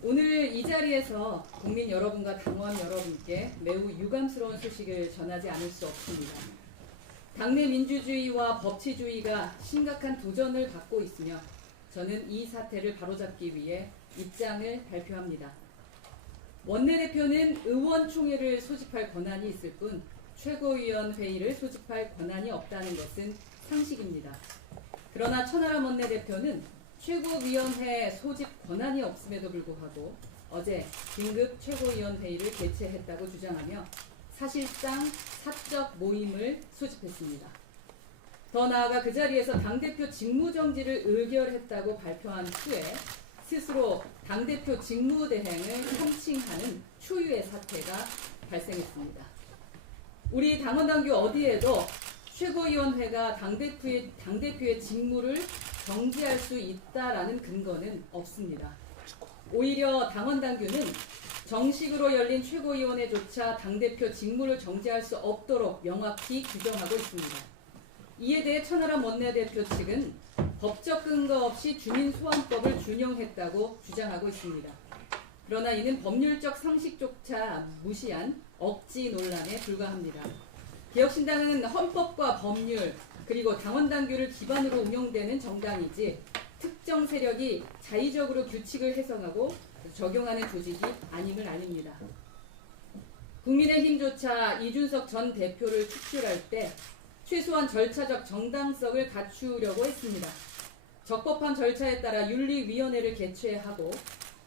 오늘 이 자리에서 국민 여러분과 당원 여러분께 매우 유감스러운 소식을 전하지 않을 수 없습니다. 당내 민주주의와 법치주의가 심각한 도전을 받고 있으며 저는 이 사태를 바로잡기 위해 입장을 발표합니다. 원내대표는 의원총회를 소집할 권한이 있을 뿐 최고위원회의를 소집할 권한이 없다는 것은 상식입니다. 그러나 천하람 원내대표는 최고위원회 소집 권한이 없음에도 불구하고 어제 긴급 최고위원회의를 개최했다고 주장하며 사실상 사적 모임을 소집했습니다. 더 나아가 그 자리에서 당대표 직무정지를 의결했다고 발표한 후에 스스로 당대표 직무대행을 통칭하는 초유의 사태가 발생했습니다. 우리 당원당규 어디에도 최고위원회가 당대표의 직무를 정지할 수 있다라는 근거는 없습니다. 오히려 당원당규는 정식으로 열린 최고위원회조차 당대표 직무를 정지할 수 없도록 명확히 규정하고 있습니다. 이에 대해 천하람 원내대표 측은 법적 근거 없이 주민소환법을 준용했다고 주장하고 있습니다. 그러나 이는 법률적 상식조차 무시한 억지 논란에 불과합니다. 개혁신당은 헌법과 법률 그리고 당원당규를 기반으로 운영되는 정당이지 특정 세력이 자의적으로 규칙을 해석하고 적용하는 조직이 아님을 알립니다. 국민의힘조차 이준석 전 대표를 축출할 때 최소한 절차적 정당성을 갖추려고 했습니다. 적법한 절차에 따라 윤리위원회를 개최하고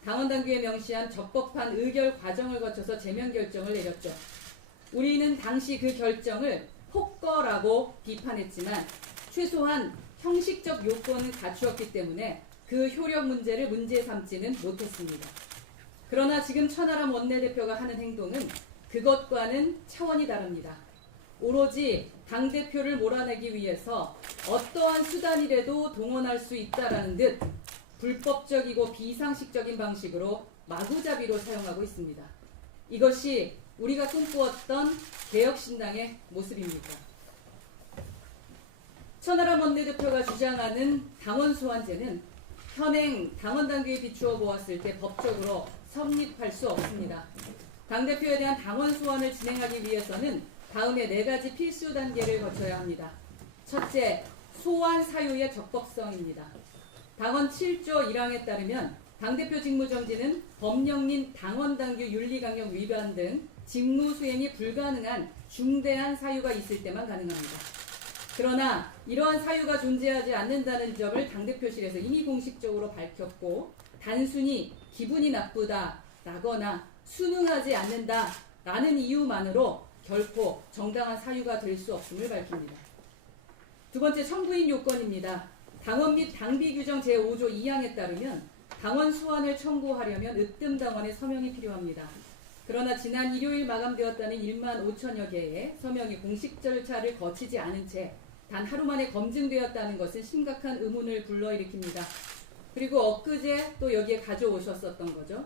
당원당규에 명시한 적법한 의결 과정을 거쳐서 제명 결정을 내렸죠. 우리는 당시 그 결정을 폭거라고 비판했지만 최소한 형식적 요건을 갖추었기 때문에 그 효력 문제를 문제 삼지는 못했습니다. 그러나 지금 천하람 원내대표가 하는 행동은 그것과는 차원이 다릅니다. 오로지 당대표를 몰아내기 위해서 어떠한 수단이라도 동원할 수 있다라는 듯 불법적이고 비상식적인 방식으로 마구잡이로 사용하고 있습니다. 이것이 우리가 꿈꾸었던 개혁신당의 모습입니까? 천하람 원내대표가 주장하는 당원소환제는 현행 당원당규에 비추어 보았을 때 법적으로 성립할 수 없습니다. 당대표에 대한 당원소환을 진행하기 위해서는 다음의 4가지 필수 단계를 거쳐야 합니다. 첫째, 소환 사유의 적법성입니다. 당원 7조 1항에 따르면 당대표 직무정지는 법령민 당원당규 윤리강령 위반 등 직무 수행이 불가능한 중대한 사유가 있을 때만 가능합니다. 그러나 이러한 사유가 존재하지 않는다는 점을 당대표실에서 이미 공식적으로 밝혔고 단순히 기분이 나쁘다라거나 순응하지 않는다라는 이유만으로 결코 정당한 사유가 될 수 없음을 밝힙니다. 두 번째, 청구인 요건입니다. 당원 및 당비 규정 제5조 2항에 따르면 당원 소환을 청구하려면 으뜸당원의 서명이 필요합니다. 그러나 지난 일요일 마감되었다는 1만 5천여 개의 서명이 공식 절차를 거치지 않은 채 단 하루 만에 검증되었다는 것은 심각한 의문을 불러일으킵니다. 그리고 엊그제 또 여기에 가져오셨었던 거죠.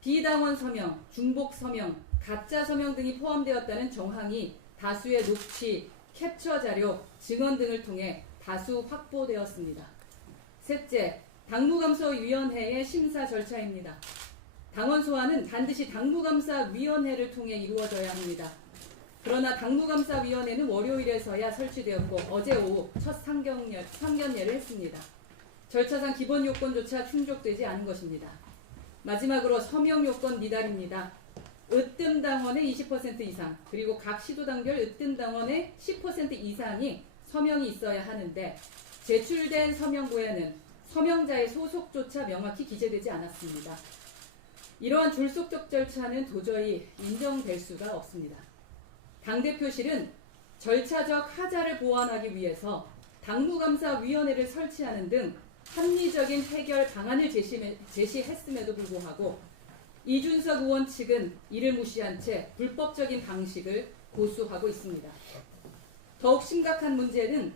비당원 서명, 중복 서명, 가짜 서명 등이 포함되었다는 정황이 다수의 녹취, 캡처 자료, 증언 등을 통해 다수 확보되었습니다. 셋째, 당무감사위원회의 심사 절차입니다. 당원 소환은 반드시 당무감사위원회를 통해 이루어져야 합니다. 그러나 당무감사위원회는 월요일에서야 설치되었고 어제 오후 첫 상견례를 했습니다. 절차상 기본 요건조차 충족되지 않은 것입니다. 마지막으로 서명 요건 미달입니다. 으뜸당원의 20% 이상 그리고 각 시도당별 으뜸당원의 10% 이상이 서명이 있어야 하는데 제출된 서명부에는 서명자의 소속조차 명확히 기재되지 않았습니다. 이러한 졸속적 절차는 도저히 인정될 수가 없습니다. 당대표실은 절차적 하자를 보완하기 위해서 당무감사위원회를 설치하는 등 합리적인 해결 방안을 제시했음에도 불구하고 이준석 의원 측은 이를 무시한 채 불법적인 방식을 고수하고 있습니다. 더욱 심각한 문제는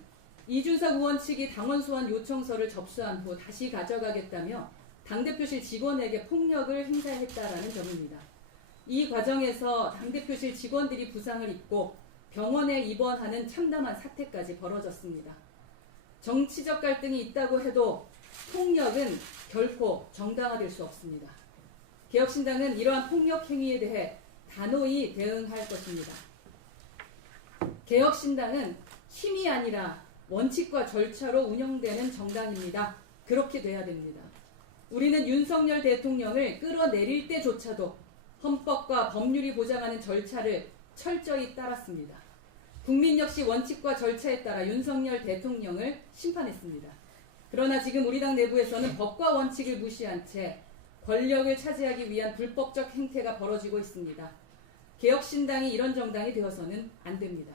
이준석 의원 측이 당원 소환 요청서를 접수한 후 다시 가져가겠다며 당대표실 직원에게 폭력을 행사했다라는 점입니다. 이 과정에서 당대표실 직원들이 부상을 입고 병원에 입원하는 참담한 사태까지 벌어졌습니다. 정치적 갈등이 있다고 해도 폭력은 결코 정당화될 수 없습니다. 개혁신당은 이러한 폭력 행위에 대해 단호히 대응할 것입니다. 개혁신당은 힘이 아니라 원칙과 절차로 운영되는 정당입니다. 그렇게 돼야 됩니다. 우리는 윤석열 대통령을 끌어내릴 때조차도 헌법과 법률이 보장하는 절차를 철저히 따랐습니다. 국민 역시 원칙과 절차에 따라 윤석열 대통령을 심판했습니다. 그러나 지금 우리 당 내부에서는 법과 원칙을 무시한 채 권력을 차지하기 위한 불법적 행태가 벌어지고 있습니다. 개혁신당이 이런 정당이 되어서는 안 됩니다.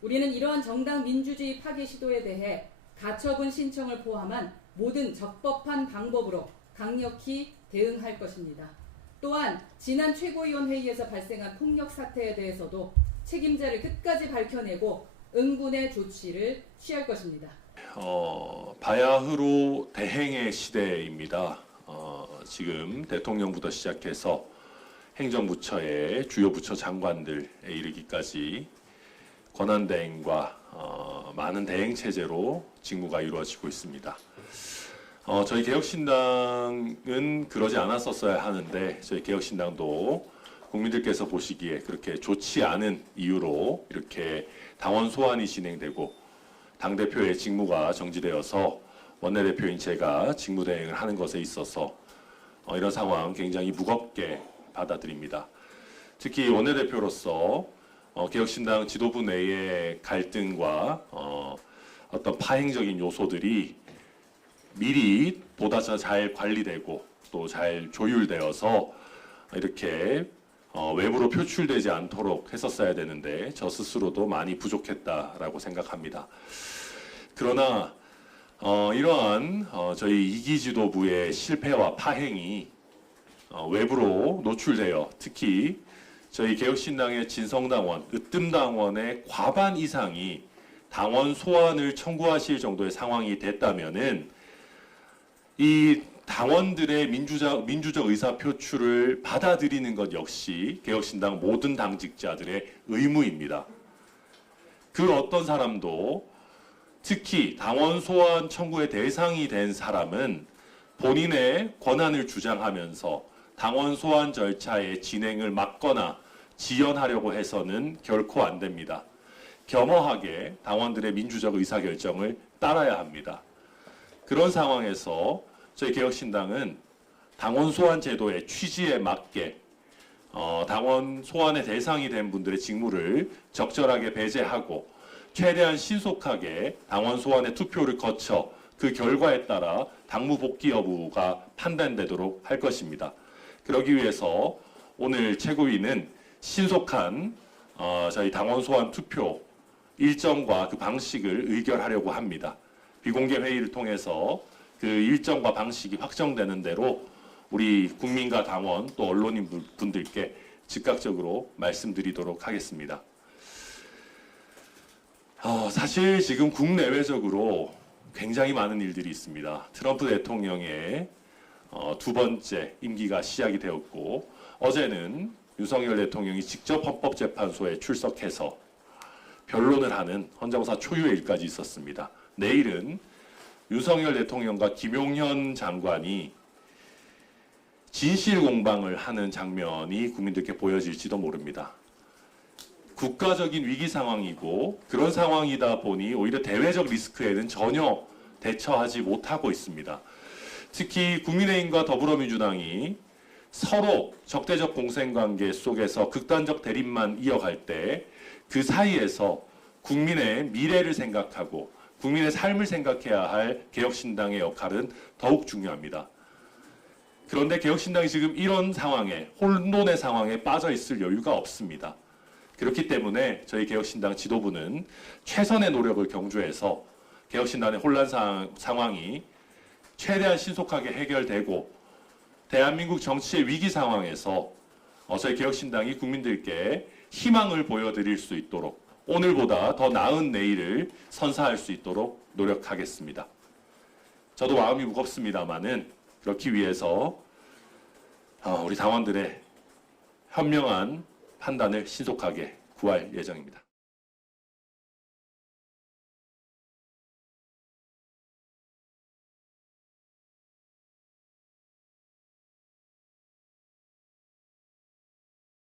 우리는 이러한 정당 민주주의 파괴 시도에 대해 가처분 신청을 포함한 모든 적법한 방법으로 강력히 대응할 것입니다. 또한 지난 최고위원 회의에서 발생한 폭력 사태에 대해서도 책임자를 끝까지 밝혀내고 응분의 조치를 취할 것입니다. 바야흐로 대행의 시대입니다. 지금 대통령부터 시작해서 행정부처의 주요 부처 장관들에 이르기까지 권한대행과 많은 대행체제로 직무가 이루어지고 있습니다. 저희 개혁신당은 그러지 않았었어야 하는데 저희 개혁신당도 국민들께서 보시기에 그렇게 좋지 않은 이유로 이렇게 당원 소환이 진행되고 당대표의 직무가 정지되어서 원내대표인 제가 직무대행을 하는 것에 있어서 이런 상황 굉장히 무겁게 받아들입니다. 특히 원내대표로서 개혁신당 지도부 내의 갈등과 어떤 파행적인 요소들이 미리 보다 잘 관리되고 또 잘 조율되어서 이렇게 외부로 표출되지 않도록 했었어야 되는데 저 스스로도 많이 부족했다라고 생각합니다. 그러나 이러한 저희 이기 지도부의 실패와 파행이 외부로 노출되어 특히 저희 개혁신당의 진성당원, 으뜸당원의 과반 이상이 당원 소환을 청구하실 정도의 상황이 됐다면은 이 당원들의 민주적 의사 표출을 받아들이는 것 역시 개혁신당 모든 당직자들의 의무입니다. 그 어떤 사람도 특히 당원 소환 청구의 대상이 된 사람은 본인의 권한을 주장하면서 당원 소환 절차의 진행을 막거나 지연하려고 해서는 결코 안 됩니다. 겸허하게 당원들의 민주적 의사결정을 따라야 합니다. 그런 상황에서 저희 개혁신당은 당원 소환 제도의 취지에 맞게 당원 소환의 대상이 된 분들의 직무를 적절하게 배제하고 최대한 신속하게 당원 소환의 투표를 거쳐 그 결과에 따라 당무 복귀 여부가 판단되도록 할 것입니다. 그러기 위해서 오늘 최고위는 신속한 저희 당원 소환 투표 일정과 그 방식을 의결하려고 합니다. 비공개 회의를 통해서 그 일정과 방식이 확정되는 대로 우리 국민과 당원 또 언론인 분들께 즉각적으로 말씀드리도록 하겠습니다. 사실 지금 국내외적으로 굉장히 많은 일들이 있습니다. 트럼프 대통령의 두 번째 임기가 시작이 되었고 어제는 윤석열 대통령이 직접 헌법재판소에 출석해서 변론을 하는 헌정사 초유의 일까지 있었습니다. 내일은 윤석열 대통령과 김용현 장관이 진실 공방을 하는 장면이 국민들께 보여질지도 모릅니다. 국가적인 위기 상황이고 그런 상황이다 보니 오히려 대외적 리스크에는 전혀 대처하지 못하고 있습니다. 특히 국민의힘과 더불어민주당이 서로 적대적 공생관계 속에서 극단적 대립만 이어갈 때 그 사이에서 국민의 미래를 생각하고 국민의 삶을 생각해야 할 개혁신당의 역할은 더욱 중요합니다. 그런데 개혁신당이 지금 이런 상황에 혼돈의 상황에 빠져 있을 여유가 없습니다. 그렇기 때문에 저희 개혁신당 지도부는 최선의 노력을 경주해서 개혁신당의 혼란 상황이 최대한 신속하게 해결되고 대한민국 정치의 위기 상황에서 저희 개혁신당이 국민들께 희망을 보여드릴 수 있도록 오늘보다 더 나은 내일을 선사할 수 있도록 노력하겠습니다. 저도 마음이 무겁습니다만은 그렇기 위해서 우리 당원들의 현명한 판단을 신속하게 구할 예정입니다.